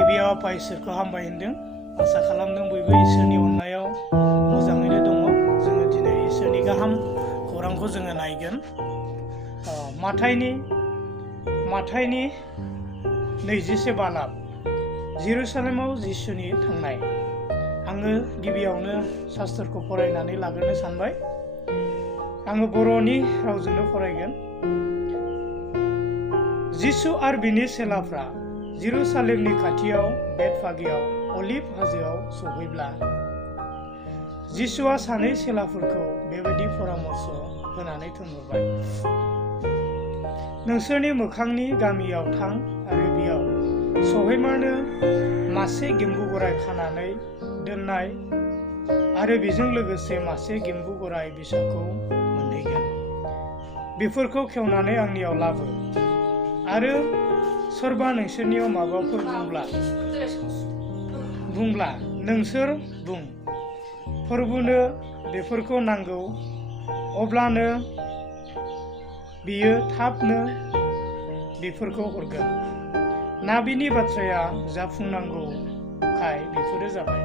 गिबियाव आफा इसोरखौ हामबाय होनदों। आसा खालामदों बयबो इसोरनि अननायाव मोजाङैनो दङ। जोङो दिनै इसोरनि गाहाम खौरांखौ जोङो नायगोन। माथाइनि 21 बालाब जेरुसालेमाव जिसुनि थांनाय। आङो गिबियावनो शास्त्रखौ फरायनानै लाग्रोनो सानबाय। आङो बर'नि रावजोंनो फरायगोन। जिसु आरो बिनि चेलाफ्रा जेरुसालेमनि खाथियाव बेतफागेयाव अलिभ हाजोआव सौहैब्ला जिसुआ सानै चेलाफोरखौ बेबायदि परामर्श होनानै थिनहरबाय। नोंसोरनि मोखांनि गामियाव थां आरो बेयाव सौहैमानो मासे गेम्बु गराय खानानै दोननाय आरो बेजों लोगोसे मासे गेम्बु गराय बिसाखौ मोनहैगोन। बेफोरखौ खेवनानै आंनियाव लाबो आरो सोरबा नोंसोरनियाव माबाफोर बुंब्ला नोंसोर बुं, फोरबुनो बेफोरखौ नांगौ, अब्लानो बियो थाबनो बेफोरखौ हरगोन। नाबिनि बाथ्राया जाफुंनांगौखाय बेफोरो जाबाय।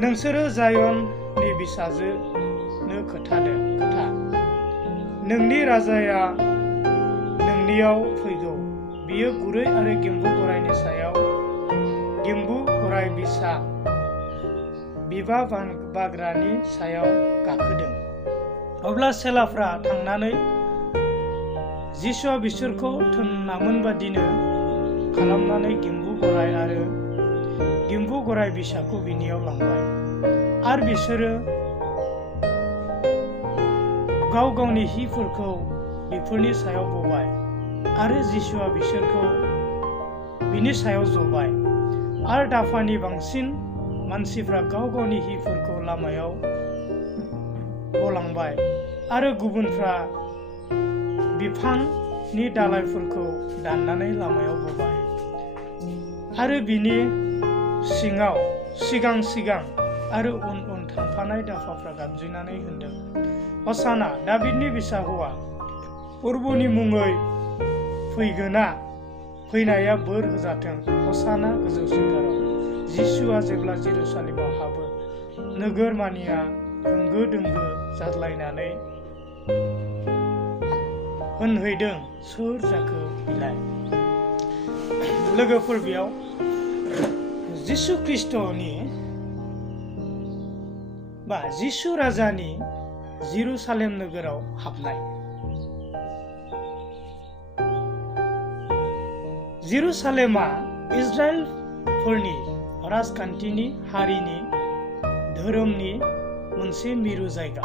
नोंसोरो जायननि बिसाजोनो खोथा नोंनि राजाया नोंनियाव फैगौ, बियो गुरै आरो गेम्बु गरायनि सायाव गेम्बु गराय बिसा बिबा बाग्रानि सायाव गाखोदों। अब्ला चेलाफ्रा थांनानै जिसुआ बिसोरखौ थिननामोन बादिनो खालामनानै गेम्बु गराय आरो गेम्बु गराय बिसाखौ बिनियाव लांबाय। आरो बिसोरो गाव गावनि हिफोरखौ बेफोरनि सायाव बबाय आरो जिसुआ बिसोरखौ बिनि सायाव जबाय। आरो दाफानि बांसिन मानसिफ्रा गाव गावनि हिफोरखौ लामायाव बलांबाय आरो गुबुनफ्रा बिफांनि दालाइफोरखौ दाननानै लामायाव बबाय। आरो बिनि सिगां आरो उन थांफानाय दाफाफ्रा गाबज्रिनानै होनदों, हसाना, दाबिदनि बिसा हौवा, प्रभुनि मुङै फैनाया बोर होजाथों, हसाना गोजौसिनथाराव। जिसुआ जेब्ला जेरुसालेमाव हाबो, नोगोर मानिया होंगो दोंगो जाद्लायनानै होनहैदों, सोर जाखो बिलाय? लोगोफोर, बेयाव जिसु ख्रिस्टनि बा जिसु राजानि जेरुसालेम नोगोराव हाबनाय। जेरुसालेमा इजराइलफोरनि राजखान्थिनि, हारिनि, धोरोमनि मोनसे मिरु जायगा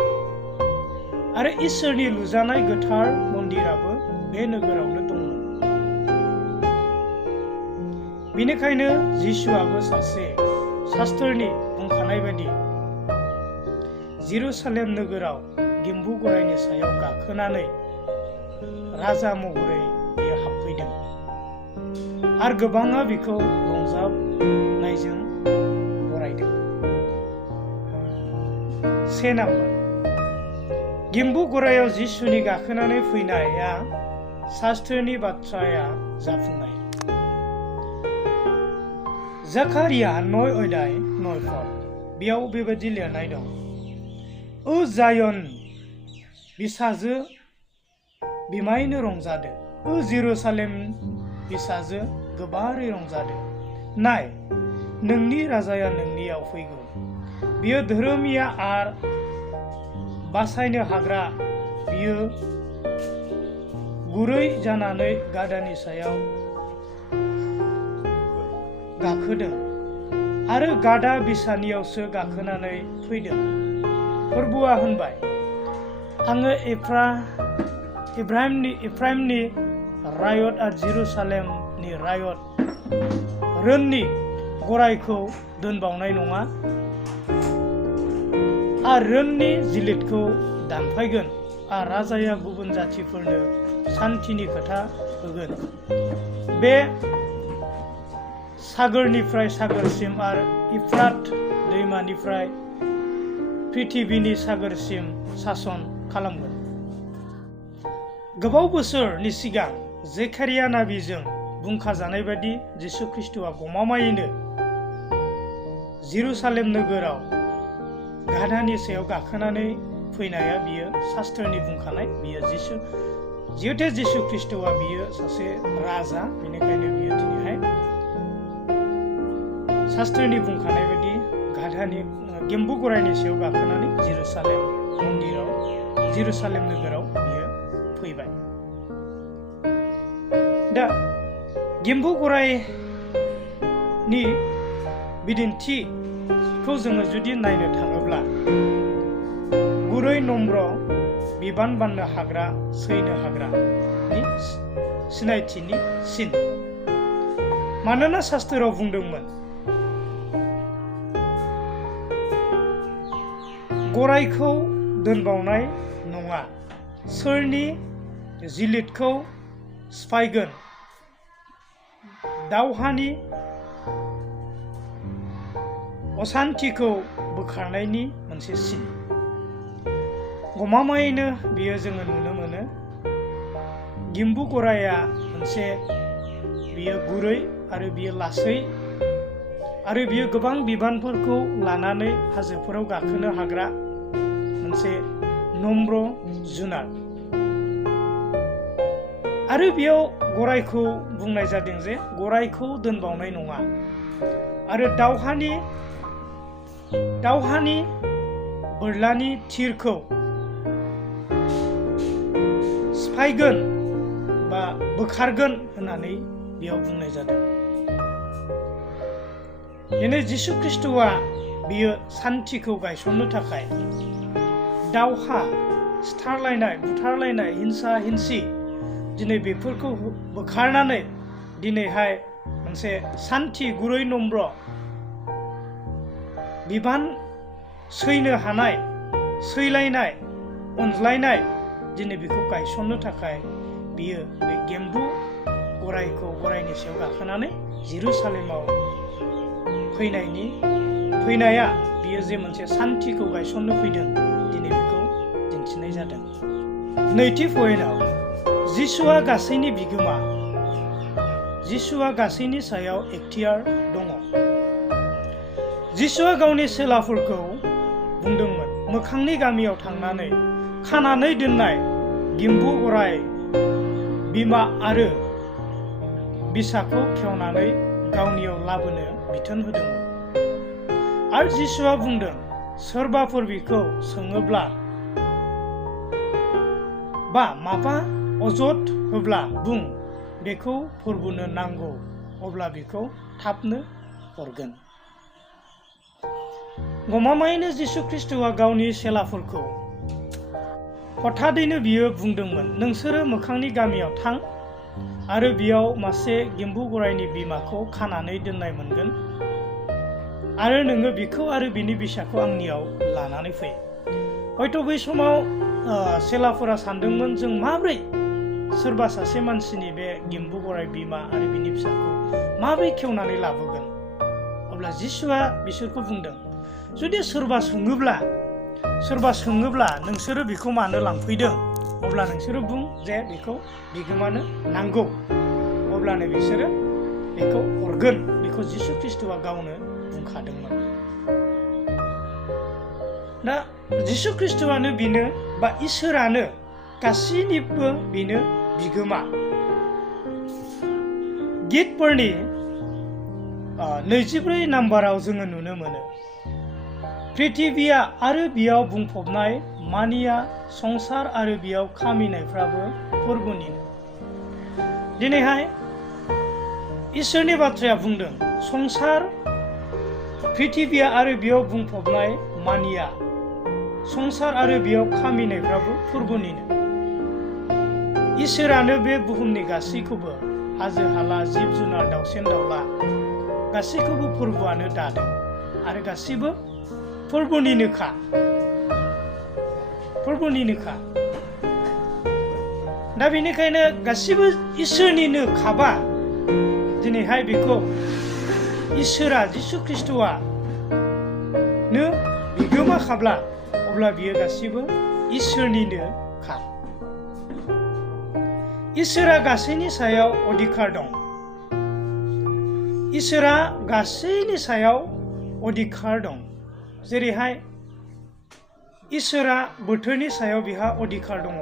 आरो इसोरनि लुजानाय गोथार मन्दिराबो बे नोगोरावनो दंमोन। बेनिखायनो जिसुआबो सासे शास्त्रनि बुंखानाय बायदि जेरुसालेम नोगोराव गेम्बु गरायनि सायाव गाखोनानै राजा महरै बियो हाबफैदों। आरो गोबाङा बिखौ रंजानायजों बरायदों। 1 नाम्बार, गेम्बु गरायाव जिसुनि गाखोनानै फैनाया शास्त्रनि बाथ्राया जाफुंनाय। जाकारिया 9 अध्याय 9 पद, बेयाव बेबायदि लिरनाय दं, ओ जायन बिसाजो बिमायनो रंजादो, ओ जेरुसालेम बिसाजो गोबारै रंजादो। नाय, नोंनि राजाया नोंनियाव फैगौ, बियो धोरोमिया आरो बासायनो हाग्रा, बियो गुरै जानानै गादानि सायाव गाखोदों आरो गादा बिसानियावसो गाखोनानै फैदों। फोरबुआ होनबाय, आङो एफ्राइमनि रायत आरो जेरुसालेमनि रायत रोननि गरायखौ दोनबावनाय नङा आरो रोननि जिलिदखौ दानफायगोन आरो राजाया गुबुन जाथिफोरनो सान्थिनि खोथा होगोन। बे सागोरनिफ्राय सागोरसिम आरो इफ्रात दैमानिफ्राय पृथिबीनि सागोरसिम सासन खालामगोन। गोबाव बोसोरनि सिगां जेकारिया नाबिजों बुंखाजानाय बादि जिसु ख्रिस्टआ गमामायैनो जेरुसालेम नोगोराव गाधानि सायाव गाखोनानै फैनाया बियो शास्त्रनि बुंखानाय। बियो जिहेथु जिसु ख्रिस्टआ बियो सासे राजा, बेनिखायनो बियो दिनैहाय शास्त्रनि बुंखानाय बायदि गाधानि गेम्बु गरायनि सायाव गाखोनानै जेरुसालेम नोगोराव बियो फैबाय। दा गेम्बु गरायनि बिदिन्थिखौ जोङो जुदि नायनो थाङोब्ला गुरै नम्र बिबान बाननो हाग्रा, सैनो हाग्रानि सिनायथिनि सिन। मानोना शास्त्रआव बुंदोंमोन गरायखौ दोनबावनाय नङा, सोरनि जिलिदखौ सिफायगोन, दावहानि असान्थिखौ बोखारनायनि मोनसे सिन। गमामायैनो बियो जोङो नुनो मोनो गिम्बु गराया मोनसे बियो गुरै आरो बियो लासै आरो बियो गोबां बिबानफोरखौ लानानै हाजोफोराव गाखोनो हाग्रा मोनसे नम्र जुनार। आरो बेयाव गरायखौ बुंनाय जादों जे गरायखौ दोनबावनाय नङा आरो दावहानि बोरलानि थिरखौ सिफायगोन बा बोखारगोन होननानै बेयाव बुंनाय जादों। दिनै जिसु ख्रिस्टआ बियो सान्थिखौ गायसननो थाखाय दावहा, सिथारलायनाय, बुथारलायनाय, हिंसा हिंसि दिनै बेफोरखौ बोखारनानै दिनैहाय मोनसे सान्थि, गुरै नम्र बिबान सैनो हानाय, सैलायनाय, अनज्लायनाय दिनै बेखौ गायसननो थाखाय बियो बे गेम्बु गरायनि सायाव गाखोनानै जेरुसालेमाव फैनाया बियो जे मोनसे सान्थिखौ गायसननो फैदों, दिनै बेखौ दिन्थिनाय जादों। नैथि पइन्टआव जिसुआ गासैनि बिगोमा, जिसुआ गासैनि सायाव एखतियार दङ। जिसुआ गावनि चेलाफोरखौ बुंदोंमोन मोखांनि गामियाव थांनानै खानानै दोननाय गिम्बु गराय बिमा आरो बिसाखौ खेवनानै गावनियाव लाबोनो बिथोन होदोंमोन। आरो जिसुआ बुंदों सोरबाफोर बिखौ सोङोब्ला बा माबा अजद होब्ला बुं बेखौ फोरबुनो नांगौ, अब्ला बेखौ थाबनो हरगोन। गमामायैनो जिसु ख्रिस्टआ गावनि चेलाफोरखौ हथादैनो बियो बुंदोंमोन नोंसोरो मोखांनि गामियाव थां आरो बेयाव मासे गेम्बु गरायनि बिमाखौ खानानै दोननाय मोनगोन आरो नोङो बिखौ आरो बिनि बिसाखौ आंनियाव लानानै फै। हयथ' बै समाव चेलाफोरा सानदोंमोन जों माब्रै सोरबा सासे मानसिनि बे गेम्बु गराय बिमा आरो बिनि फिसाखौ माब्रै खेवनानै लाबोगोन। अब्ला जिसुआ बिसोरखौ बुंदों जुदि सोरबा सोङोब्ला नोंसोरो बेखौ मानो लांफैदों, अब्ला नोंसोरो बुं जे बेखौ बिगोमानो नांगौ, अब्लानो बिसोरो बेखौ हरगोन। बेखौ जिसु ख्रिस्टआ गावनो बुंखादोंमोन। दा जिसु ख्रिस्टआनो बेनो बा इसोरानो गासैनिबो बेनो बिगोमा। गितफोरनि 24 नाम्बाराव जोङो नुनो मोनो पृथिबिया आरो बेयाव बुंफबनाय मानिया, संसार आरो बेयाव खामिनायफ्राबो फोरबुनिनो। दिनैहाय इसोरनि बाथ्राया बुंदों संसार, पृथिबिया आरो बेयाव बुंफबनाय मानिया, संसार आरो बेयाव खामिनायफ्राबो फोरबुनिनो। इसोरानो बे बुहुमनि गासैखौबो हाजो हाला, जिब जुनार, दाउसेन दाउला गासैखौबो फोरबुआनो दादों आरो गासैबो फोरबुनिनोखा। दा बेनिखायनो गासिबो इसोरनिनो खाबा दिनैहाय बेखौ इसोरा जिसु ख्रिस्टआ नो बिगोमा खाब्ला अब्ला बियो गासिबो इसोरनिनो खा। इसोरा गासैनि सायाव अधिकार दं इसोरा गासैनि सायाव अधिकार दं। जेरैहाय इसोरा बोथोरनि सायाव बिहा अधिकार दङ।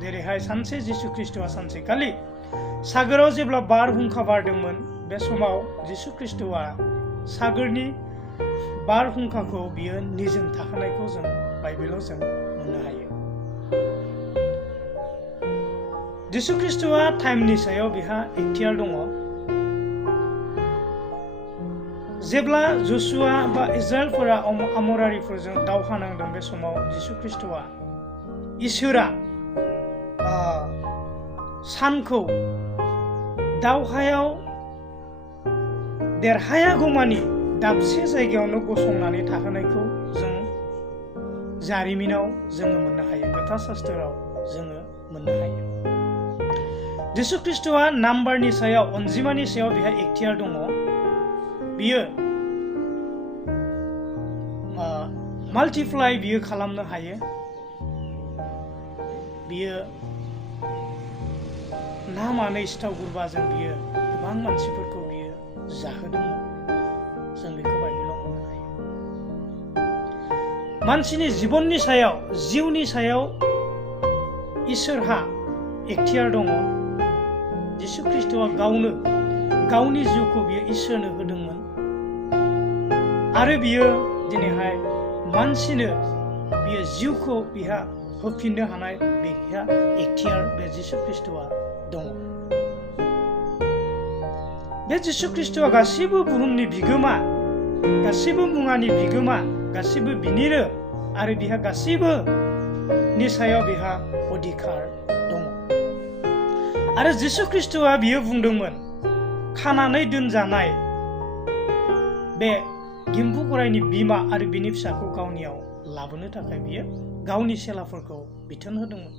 जेरैहाय सानसे जिसु ख्रिस्टआ सानसेखालि सागोराव जेब्ला बारहुंखा बारदोंमोन, बे समाव जिसु ख्रिस्टआ सागोरनि बारहुंखाखौ बियो निजोम थाहोनायखौ जों बाइबेलाव जों मोननो हायो। जिसु ख्रिस्टआ टाइमनि सायाव बिहा इख्तियार दङ। जेब्ला जसुआ बा इजराइलफोरा आमरारिफोरजों दावहा नांदों, बे समाव जिसु ख्रिस्टआ इसोरा सानखौ दावहायाव देरहायागौमानि दाबसे जायगायावनो गसंनानै थाहोनायखौ जों जारिमिनाव जोङो मोननो हायो, गोथार शास्त्रआव जोङो मोननो हायो। जिसु ख्रिस्टआ नाम्बारनि सायाव, अनजिमानि सायाव बिहा इख्तियार दङ। बियो माल्टिप्लाइ बियो खालामनो हायो। बियो ना मानै सिथाव गुरबाजों बियो गोबां मानसिफोरखौ बियो जाहोदोंमोन। जों बेखौ बाइबेलाव मोननो हायो। मानसिनि जिबननि सायाव, जिउनि सायाव इसोरहा इख्तियार दङ। जिसु ख्रिस्टआ गावनो गावनि जिउखौ बियो इसोरनो होदोंमोन आरो बियो दिनैहाय मानसिनो बियो जिउखौ बिहा होफिननो हानाय बिहा इख्तियार बे जिसु ख्रिस्टआ दङ। बे जिसु ख्रिस्टआ गासिबो बुहुमनि बिगोमा, गासिबो मुवानि बिगोमा, गासिबो बिनिनो आरो बिहा गासिबोनि सायाव बिहा अधिकार दङ। आरो जिसु ख्रिस्टआ बियो बुंदोंमोन, खानानै दोनजानाय बे गिम्बु गराइनि बिमा आरो बिनि फिसाखौ गावनियाव लाबोनो थाखाय बियो गावनि सेलाफोरखौ बिथोन होदोंमोन।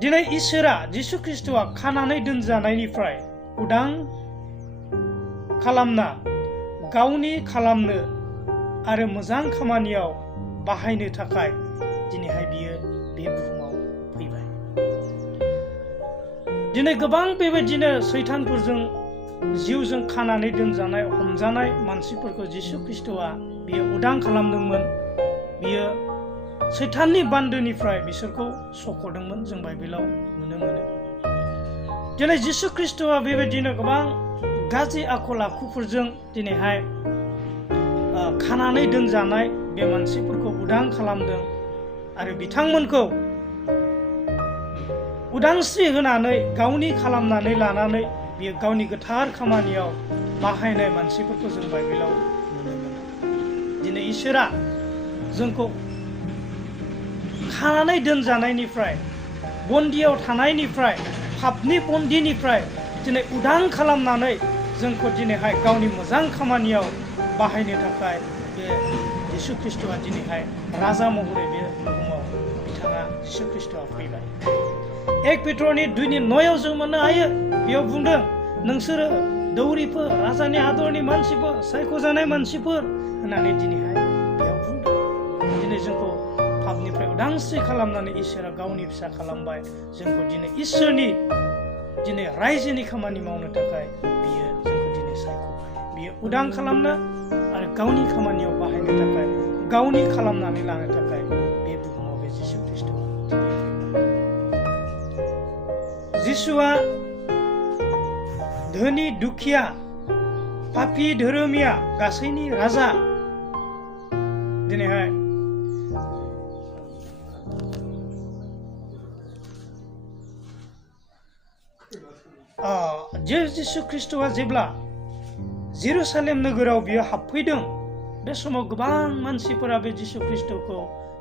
दिनै इसोरा जिसु ख्रिस्टआ खानानै दोनजानायनिफ्राय उदां खालामना गावनि खालामनो आरो मोजां खामानियाव बाहायनो थाखाय दिनैहाय बियो बे बुहुमाव फैबाय। दिनै गोबां बेबायदिनो सैतानफोरजों जिउजों खानानै दोनजानाय, हमजानाय मानसिफोरखौ जिसु ख्रिस्टआ बियो उदां खालामदोंमोन। बियो सैताननि बान्दोनिफ्राय बिसोरखौ सख'दोंमोन, जों बाइबेलाव नुनो मोनो। दिनै जिसु ख्रिस्टआ बेबायदिनो गोबां गाज्रि आखल आखुफोरजों दिनैहाय खानानै दोनजानाय बे मानसिफोरखौ उदां खालामदों आरो बिथांमोनखौ उदांस्रि होनानै गावनि खालामनानै लानानै बियो गावनि गोथार खामानियाव बाहायनाय मानसिफोरखौ जों बाइबेलाव नुनो मोनो। दिनै इसोरा जोंखौ खानानै दोनजानायनिफ्राय, बन्दियाव थानायनिफ्राय, पापनि बन्दिनिफ्राय दिनै उदां खालामनानै जोंखौ दिनैहाय गावनि मोजां खामानियाव बाहायनो थाखाय बे जिसु ख्रिस्टआ दिनैहाय राजा महरै बे बुहुमाव बिथाङा जिसु ख्रिस्टआ फैबाय। 1 पेट्र'नि 2:9 जों मोननो हायो। बेयाव बुंदों, नोंसोरो दौरिफोर, राजानि हादरनि मानसिफोर, सायख'जानाय मानसिफोर होननानै दिनैहाय बेयाव बुंदों। दिनै जोंखौ पापनिफ्राय उदांस्रि खालामनानै इसोरा गावनि फिसा खालामबाय। जोंखौ दिनै इसोरनि दिनै रायजोनि खामानि मावनो थाखाय बियो जोंखौ दिनै सायख'बाय। बियो उदां खालामनो आरो गावनि खामानियाव बाहायनो थाखाय, गावनि खालामनानै लानो थाखाय बे बुहुमाव बे जिसु ख्रिस्टआ जिसुआ धोनि दुखिया, पापी धोरोमिया गासैनि राजा। दिनैहाय जिसु ख्रिस्टआ जेब्ला जेरुसालेम नोगोराव बियो हाबफैदों, बे समाव गोबां मानसिफोरा बे जिसु ख्रिस्टखौ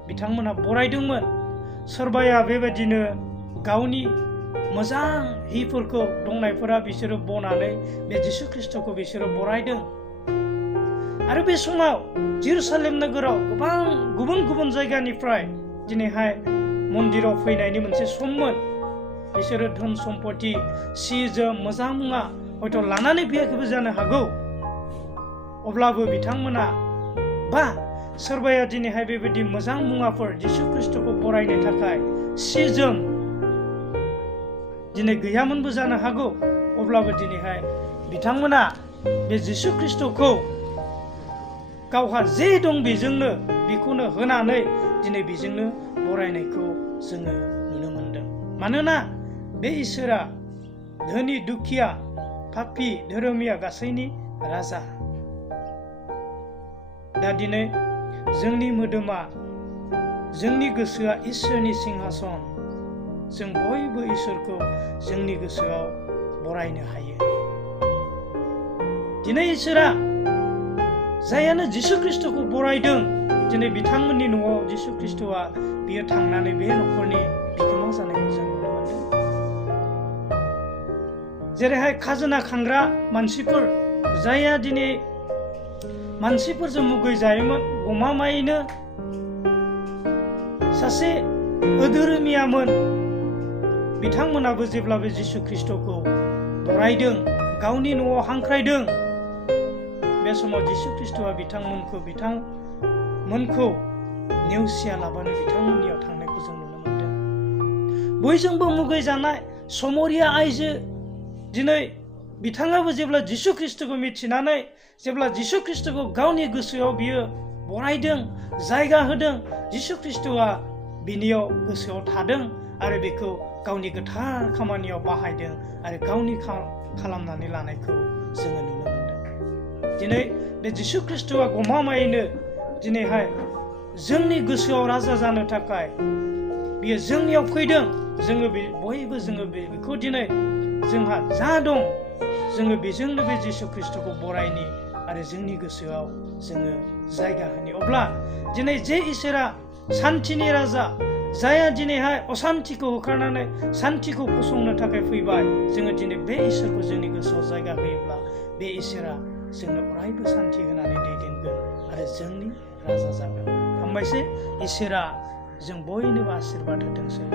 बिथांमोनहा बरायदोंमोन। सोरबाया बेबायदिनो गावनि मोजां हिफोरखौ दंनायफोरा बिसोरो बनानै बे जिसु ख्रिस्टखौ बिसोरो बरायदों। आरो बे समाव जेरुसालेम नोगोराव गोबां गुबुन गुबुन जायगानिफ्राय दिनैहाय मन्दिराव फैनायनि मोनसे सममोन। बिसोरो धोन सम्पति, सि जोम, मोजां मुवा हयथ' लानानै फैयाखैबो जानो हागौ। अब्लाबो बिथांमोना बा सोरबाया दिनैहाय बेबायदि मोजां मुवाफोर जिसु ख्रिस्टखौ बरायनो थाखाय सि जोम दिनै गैयामोनबो जानो हागौ, अब्लाबो दिनैहाय बिथांमोना बे जिसु ख्रिस्टखौ गावहा जे दं बेजोंनो बेखौनो होनानै दिनै बेजोंनो बरायनायखौ जोङो नुनो मोनदों। मानोना बे इसोरा धोनि दुखिया पापी धोरोमिया गासैनि राजा। दा दिनै जोंनि मोदोमा जोंनि गोसोआ इसोरनि सिंहासन, जों बयबो इसोरखौ जोंनि गोसोआव बरायनो हायो। दिनै इसोरा जायानो जिसु ख्रिस्टखौ बरायदों, दिनै बिथांमोननि न'आव जिसु ख्रिस्टआ बियो थांनानै बे न'खरनि बिगोमा जानायखौ जों नुनो मोनदों। जेरैहाय खाजोना खांग्रा मानसिफोर जायहा दिनै मानसिफोरजों मुगै जायोमोन, गमामायैनो सासे अधोरोमियामोन, बिथांमोनाबो जेब्ला बे जिसु ख्रिस्टखौ बरायदों, गावनि न'आव हांख्रायदों, बे समाव जिसु ख्रिस्टआ बिथांमोनखौ नेवसियालाबानो बिथांमोननियाव थांनायखौ जों नुनो मोनदों। बयजोंबो मुगै जानाय समरिया आइजो, दिनै बिथाङाबो जेब्ला जिसु ख्रिस्टखौ मिथिनानै जेब्ला जिसु ख्रिस्टखौ गावनि गोसोआव बियो बरायदों, जायगा होदों, जिसु ख्रिस्टआ बिनियाव गोसोआव थादों आरो बेखौ गावनि गोथार खामानियाव बाहायदों आरो गावनि खालामनानै लानायखौ जोङो नुनो मोनदों। दिनै बे जिसु ख्रिस्टआ गमामायैनो दिनैहाय जोंनि गोसोआव राजा जानो थाखाय बियो जोंनियाव फैदों। जोङो बयबो बेखौ दिनै जोंहा जा दं जोङो बेजोंनो बे जिसु ख्रिस्टखौ बरायनि आरो जोंनि गोसोआव जोङो जायगा होनि। अब्ला दिनै जे इसोरा सान्थिनि राजा, जायहा दिनैहाय असान्थिखौ होखारनानै सान्थिखौ फसंनो थाखाय फैबाय, जोङो दिनै बे इसोरखौ जोंनि गोसोआव जायगा होयोब्ला बे इसोरा जोंनो अरायबो सान्थि होनानै दैदेनगोन आरो जोंनि राजा जागोन। हामबायसै, इसोरा जों बयनोबो आशीर्बाद होथोंसै।